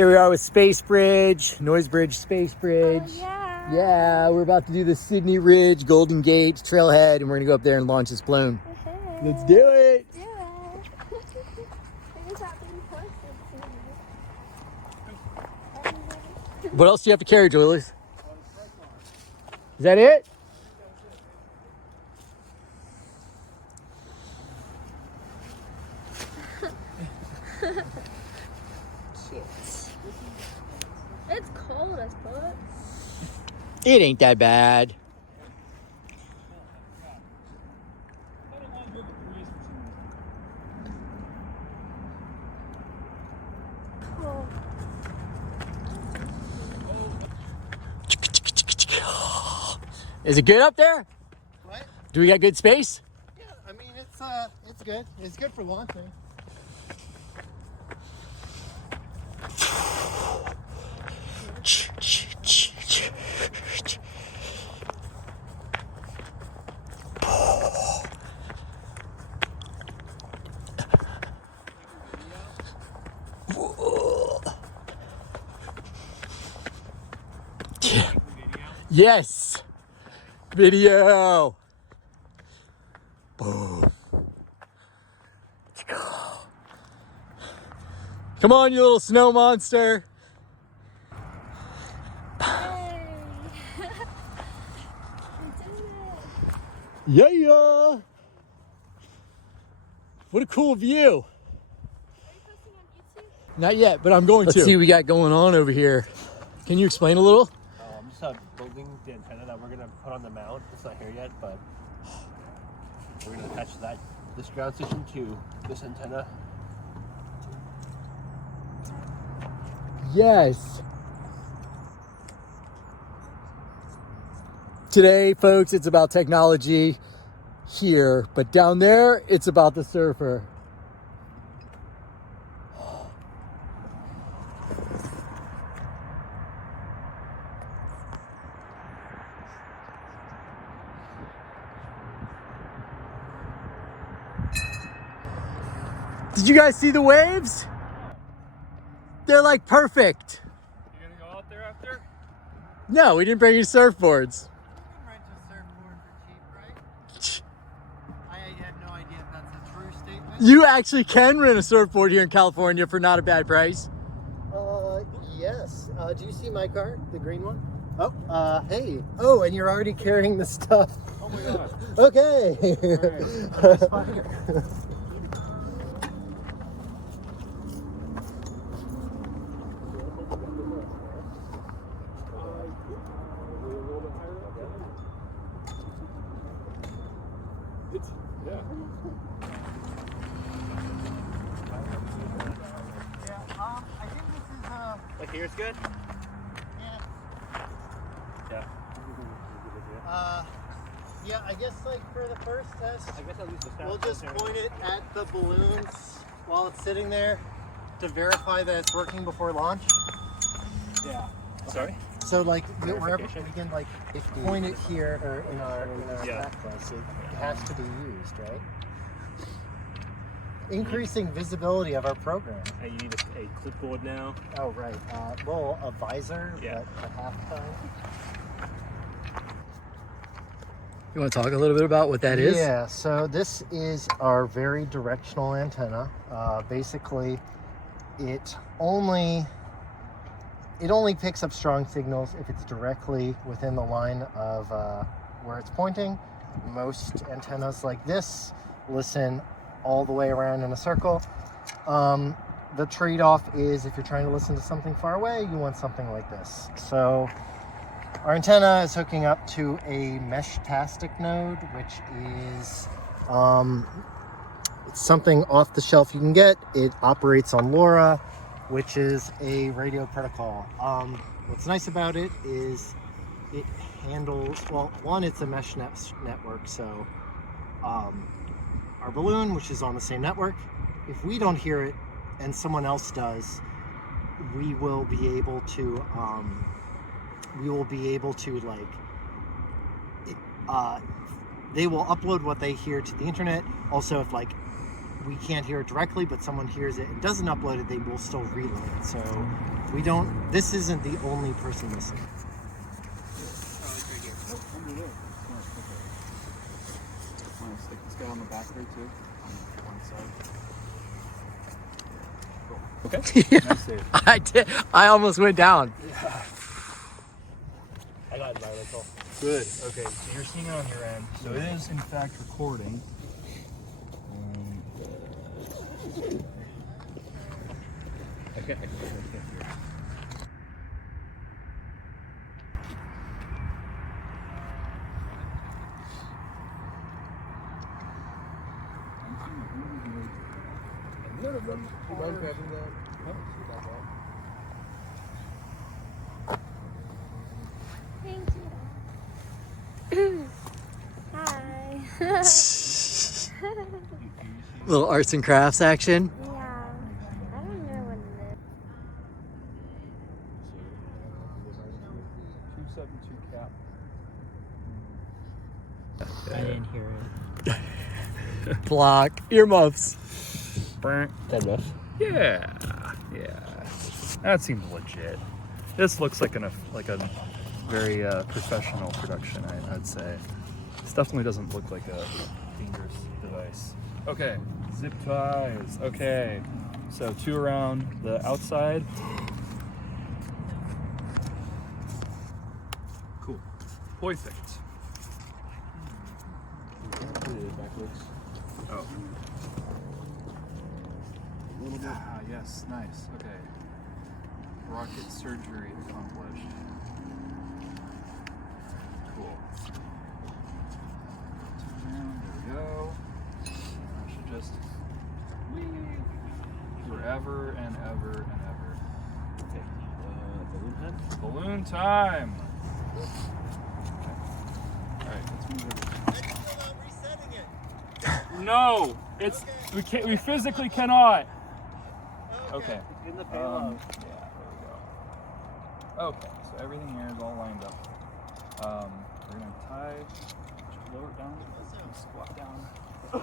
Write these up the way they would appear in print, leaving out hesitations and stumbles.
Here we are with Spacebridge, Noisebridge, Spacebridge. Oh, yeah. Yeah, we're about to do the Sweeney Ridge, Golden Gate, Trailhead, and we're gonna go up there and launch this balloon. Okay. Let's do it. Do it. It's not being posted. What else do you have to carry, Julius? Is that it? Cute. It's cold as fuck. It ain't that bad. Cool. Is it good up there? What? Do we got good space? Yeah, I mean it's good. It's good for launching. Yes. Video. Boom. Let's go. Come on, you little snow monster. Hey. We did it. Yeah. What a cool view. Are you posting on YouTube? Not yet, but I'm going to. Let's see what we got going on over here. Can you explain a little? I'm just building the antenna that we're gonna put on the mount. It's not here yet, but we're gonna attach this ground station to this antenna. Yes. Today, folks, it's about technology here, but down there, it's about the surfer. Did you guys see the waves? They're like perfect. You gonna go out there after? No, we didn't bring any surfboards. You can rent a surfboard for cheap, right? I have no idea if that's a true statement. You actually can rent a surfboard here in California for not a bad price. Yes. Do you see my car, the green one? Oh, hey. Oh, and you're already carrying the stuff. Oh my god. Okay. All right. I think this is like here's good? Yeah. Yeah, I guess like for the first test, I guess I'll use the we'll just point it at the balloons while it's sitting there to verify that it's working before launch. Yeah. Sorry? So like wherever we can like point it here or in our background, it has to be used, right? Increasing visibility of our program. And you need a clipboard now. Oh, right. Well, a visor, Yeah. but a half tone. You want to talk a little bit about what that is? Yeah, so this is our very directional antenna. Basically, it only picks up strong signals if it's directly within the line of where it's pointing. Most antennas like this listen all the way around in a circle. The trade-off is if you're trying to listen to something far away, you want something like this. So our antenna is hooking up to a mesh-tastic node, which is it's something off the shelf you can get. It operates on LoRa, which is a radio protocol. What's nice about it is it handles, well, one, it's a mesh network, so our balloon, which is on the same network, if we don't hear it and someone else does, we will be able to they will upload what they hear to the internet. Also, if like we can't hear it directly, but someone hears it and doesn't upload it, they will still reload it. So we don't, this isn't the only person listening. Stick this guy on the back there too, on one side. Cool. Okay. Nice save. I did. I almost went down. I got it, that's all. Good. Okay, so you're seeing it on your end. So it is in fact recording. Okay. Thank you. Hi. Little arts and crafts action. Yeah. I don't know what it 272 cap. I didn't hear it. Block. Earmuffs. Dead rough. Yeah. That seems legit. This looks like a very professional production, I'd say. This definitely doesn't look like a dangerous device. Okay, zip ties. Okay, so 2 around the outside. Cool. Perfect. Backwards. Oh. A little bit. Ah, yes, nice. Okay. Rocket surgery accomplished. Cool. Down, there we go. I should just whee forever and ever and ever. Okay. Balloon time. Okay. Alright, let's move everything. No! It's we physically cannot. Okay. In the Yeah, there we go. Okay, so everything here is all lined up. We're gonna tie, just lower it down, and squat down. So,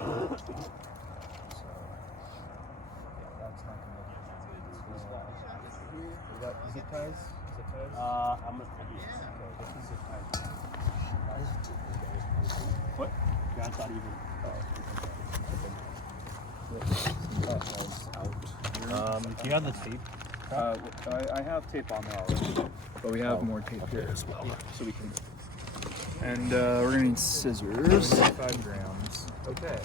yeah, that's not gonna look good. So, we got zip ties? Zip ties? I'm gonna Okay, this is zip ties. What? Yeah, I thought even. Do you have the tape? I have tape on there already, but we have more tape here as well, so we can. And we're gonna need scissors. 5 grams. Okay.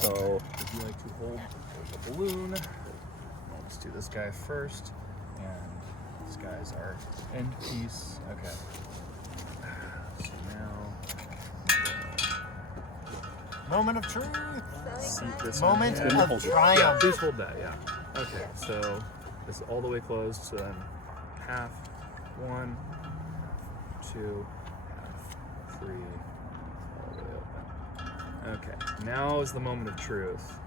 So if you like to hold the balloon, I'll just do this guy first, and these guys are end piece. Okay. So now. Moment of truth. Seat this Moment on. of Hold it. triumph. Yeah, please hold that, yeah. Okay, so this is all the way closed, so then half, 1, 2, half, 3, all the way open. Okay, now is the moment of truth.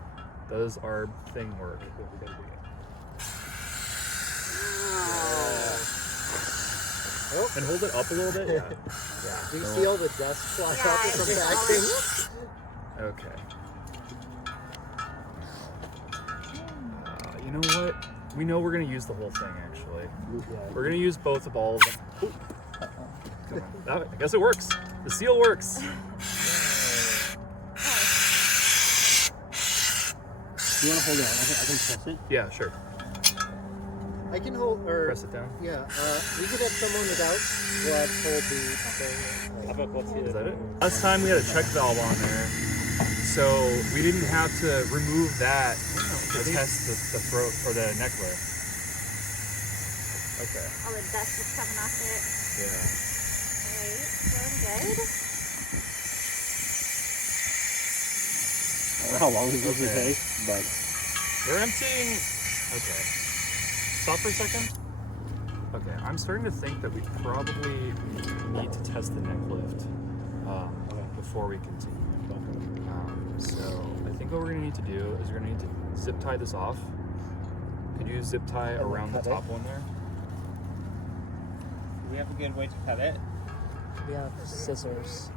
Does our thing work? Oh. And hold it up a little bit, yeah. Do you see all the dust fly off from the acting? Okay. You know what? We know we're gonna use the whole thing actually. We're gonna use both of all of them. Ooh. Come on. I guess it works. The seal works. Do you want to hold it on? I can press it. Yeah, sure. I can hold, or Press it down. yeah, we could have someone without gloves hold the thing. How about let's see Is that it? Last time we had a check valve on there, so we didn't have to remove that to test the throat or the neckwear. Okay. All the dust was coming off it. Yeah. Alright, going good. I don't know how long this will take, but We're emptying. Okay. Stop for a second. Okay, I'm starting to think that we probably need to test the neck lift before we continue. So I think what we're gonna need to do is we're gonna need to zip tie this off. Could you zip tie around the top one there? do we have a good way to cut it? We have scissors.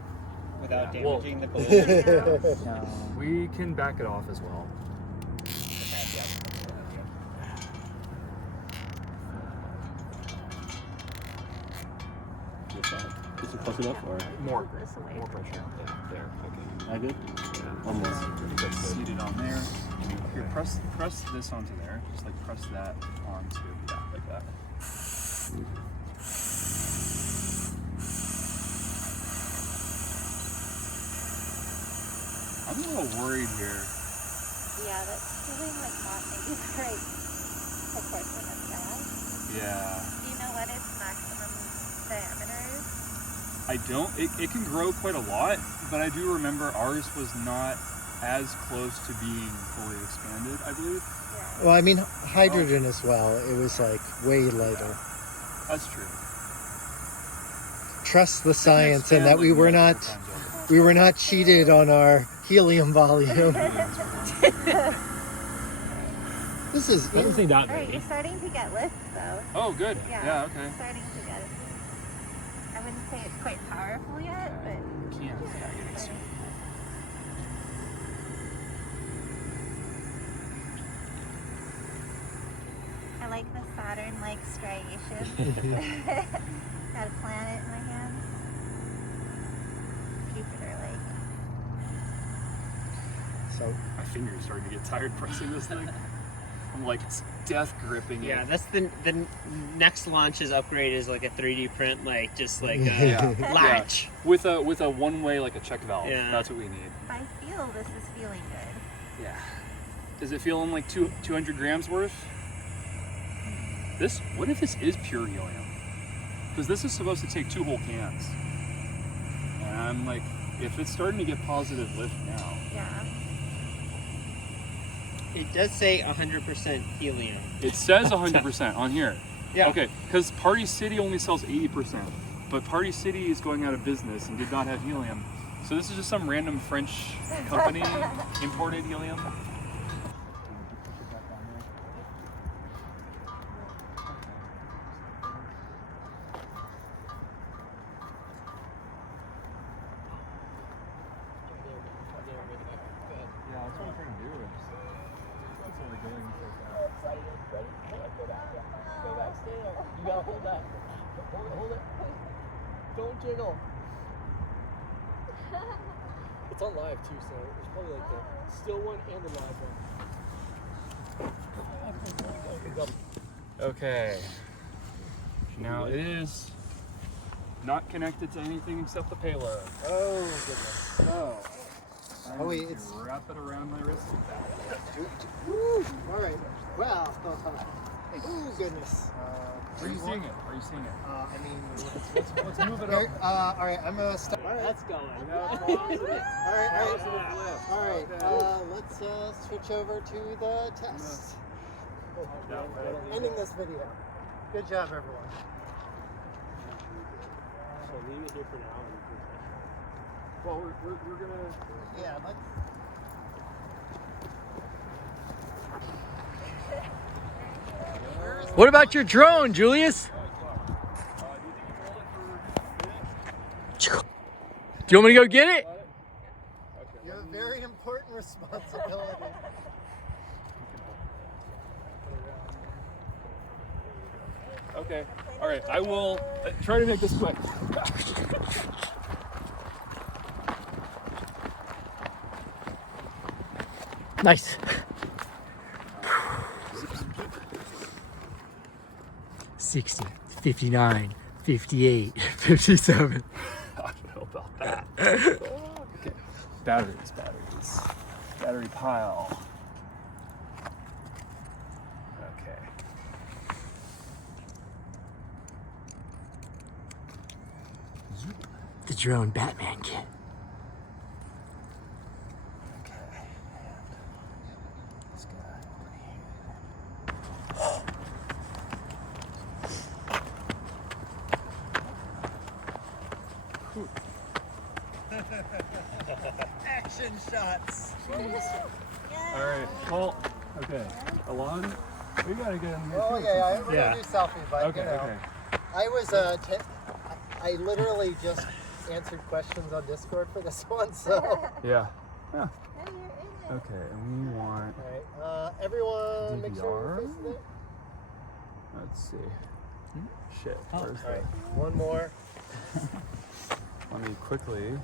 without Yeah. damaging the balloon. No. We can back it off as well. Is it close enough or? More This way. pressure. Yeah, there. Okay. That good? Yeah. Almost. That's seated on there. Here, press this onto there. Just like press that onto, yeah, like that. I'm a little worried here. Yeah, that's feeling like not maybe the right proportion of gas. Yeah. Do you know what its maximum diameter is? I don't. It can grow quite a lot, but I do remember ours was not as close to being fully expanded, I believe. Yeah. Well, I mean, hydrogen as well. It was like way lighter. That's true. Trust the It can science, and expand, that like, we were multiple not times over. we were not cheated on our helium volume. This is Doesn't seem that All right, big. you're starting to get lift though. Oh, good. Yeah. Yeah, okay. Starting to get it. I wouldn't say it's quite powerful yet, but Can't. Yeah, getting starting. I like the Saturn-like striations. Got a planet in my hands. Jupiter-like. so. My fingers starting to get tired pressing this thing. I'm like death gripping it. Yeah, that's the next launch's upgrade is like a 3D print, like just like a Yeah. latch. With a one-way, like a check valve. Yeah. That's what we need. I feel this is feeling good. Yeah. Is it feeling like 200 grams worth? What if this is pure helium? Because this is supposed to take 2 whole cans. And I'm like, if it's starting to get positive lift now. Yeah. It does say 100% helium. It says 100% on here. Yeah. Okay, because Party City only sells 80%. But Party City is going out of business and did not have helium. So this is just some random French company imported helium. Yeah, that's what I'm trying to do. It's only going so fast. You gotta hold that. Hold it. Don't jiggle. It's on live too, so there's probably like the still one and the live one. Okay. Now it is not connected to anything except the payload. Oh goodness. So, Oh, wait, I'm it's- gonna wrap it around my wrist. Woo! All right. Wow. Oh goodness. Are you seeing it? Are you seeing it? I mean, Let's move it here, up. all right. I'm gonna start. All right. That's going. All right. Let's switch over to the test. Ending this video. Good job, everyone. So leave it here for now. Well, we're gonna. Yeah. Let's. What about your drone, Julius? Do you want me to go get it? You have a very important responsibility. Okay. All right. I will try to make this quick. Nice. $60, $59, $58, $57. I don't know about that. Okay. Batteries. Battery pile. Okay. The drone Batman kit. Okay. This guy. Action shots. All right. Well. Okay. Alon, we gotta get in here. Oh too. yeah, we're Yeah. gonna do selfie, but Okay. you know. Okay. I was I literally just answered questions on Discord for this one, so. Yeah. Hey, you're in it. Okay, and we want. Alright, everyone, make sure DVR? you're facing it. Let's see. Shit. Oh. Where's Alright, one more. Let me quickly.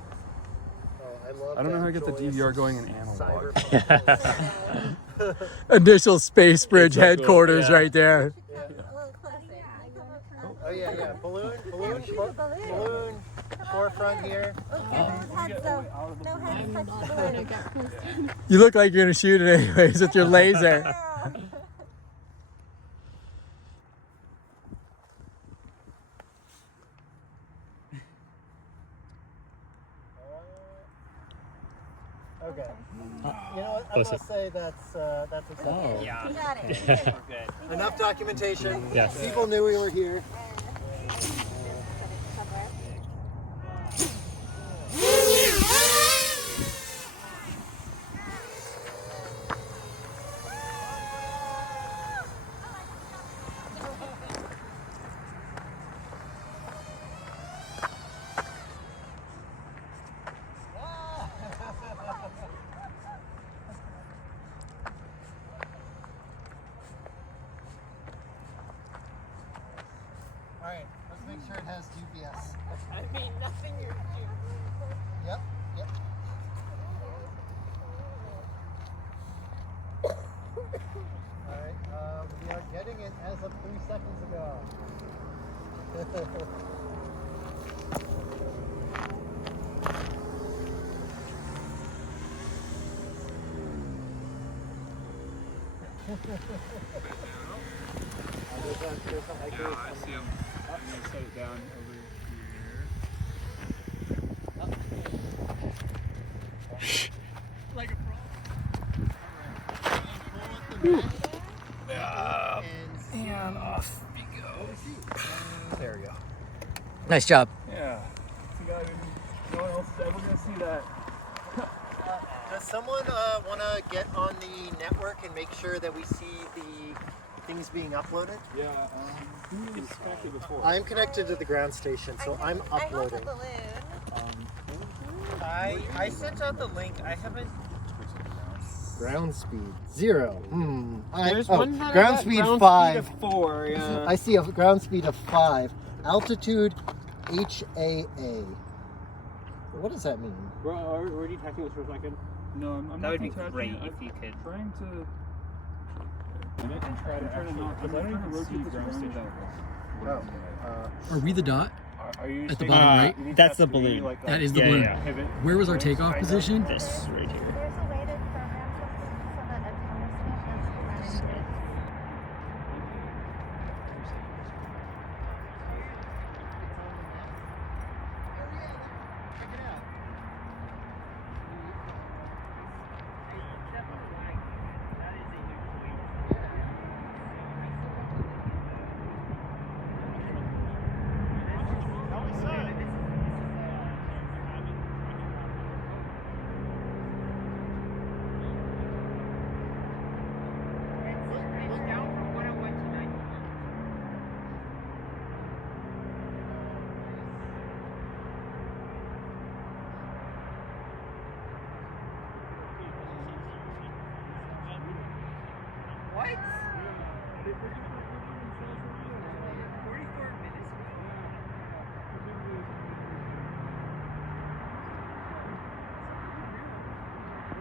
Oh, I love I don't know how to get the joyous DVR going in analog. cyberpunk. Initial Spacebridge headquarters yeah. right there. Yeah. A little closer. Oh yeah, balloon, Shoot the balloon. balloon, forefront here. Okay, no heads though. No heads touch the balloon. You look like you're gonna shoot it anyways with your laser. Girl. Okay. You know what? I must say that's acceptable. Yeah. You got it. We're good. Enough documentation. Yes. People knew we were here. All right, let's make sure it has GPS. I mean, nothing you're doing. Yep. All right, we are getting it as of 3 seconds ago. There's some hikers. I see him. I'm gonna set it down over here. Like a And off we go. There we go. Nice job. Yeah. No one else is ever gonna see that. Does someone want to get on the network and make sure that we see the things being uploaded? Yeah. Who is connected before? I'm connected to the ground station, so I'm I held the uploading. balloon. I sent out the link. I haven't. Ground speed 0. There's one that I ground got speed ground 5. Speed of 4. Yeah. I see a ground speed of 5. Altitude HAA. What does that mean? We're detecting this for a second. No, I'm That not would be detaching great it. if you could. I'm trying to. I'm trying to rotate the ground station. Are we the dot? Are you At the saying bottom that right? it needs That's to the be balloon. like That is the Yeah, balloon. yeah. pivot? Where was our takeoff position? This right here. There's a way to program something so that a tower station is running. What?